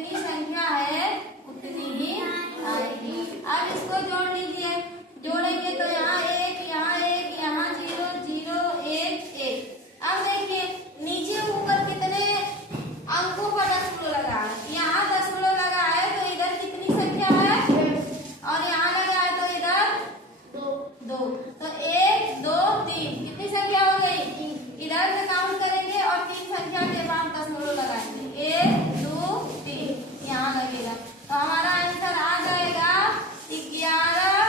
जितनी संख्या है उतनी ही आएगी। अब इसको जोड़ लीजिए, जोड़ेंगे तो यहाँ 1, यहाँ 1, यहाँ 0, 0, 1, 1। अब देखिए नीचे ऊपर कितने अंकों का दशमलव लगा है। यहाँ दशमलव लगा है तो इधर कितनी संख्या है, और यहाँ लगा है तो इधर 2। तो 1, 2, 3 कितनी संख्या हो गई, इधर से काउंट करेंगे और 3 संख्या के बाद दशमलव लगाएंगे। 1, 2, 3 यहाँ लगेगा, तो हमारा आंसर आ जाएगा 11,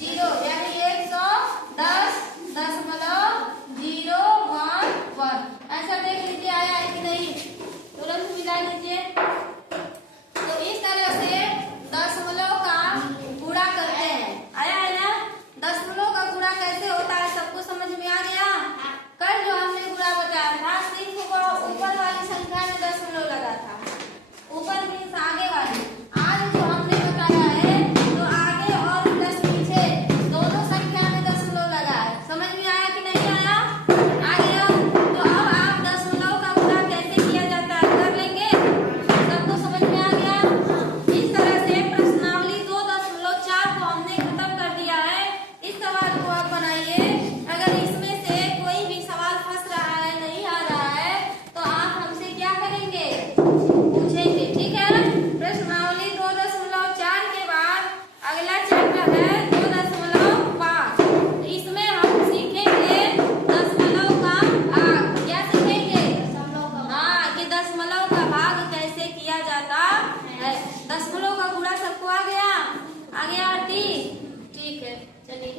0 यानी 110.01 ऐसा देख लीजिए आया है कि नहीं, तुरंत मिला लीजिए। तो इस तरह से दशमलव का गुणा करते हैं, आया है ना। दशमलव का गुणा कैसे होता है सबको समझ में आ गया। कल जो हमने गुणा बताया था सिर्फ ऊपर वाली संख्या में दशमलव लगा था, ऊपर मीन्स आगे वाली। आज जो हमने बताया है तो आगे और प्लस पीछे दोनों संख्या में दशमलव लगा है। समझ में आया कि नहीं आया, आ गया। तो अब आप दशमलव का गुणा कैसे किया जाता है कर लेंगे, सबको समझ में आ गया। इस तरह से प्रश्नावली 2.4 को हमने खत्म कर दिया है। इस सवाल को आप बनाइए। अगर इसमें से कोई भी सवाल फंस रहा है, नहीं आ रहा है, तो आप हमसे क्या करेंगे, पूछेंगे, ठीक है। प्रश्नावली 2.4 के बाद अगला चैप्टर है 2.5। इसमें हम सीखेंगे दशमलव का भाग। क्या सीखेंगे, हाँ, कि दशमलव का भाग कैसे किया जाता है। दशमलव का गुणा सबको आ गया, आ गया आरती, ठीक है, चलिए।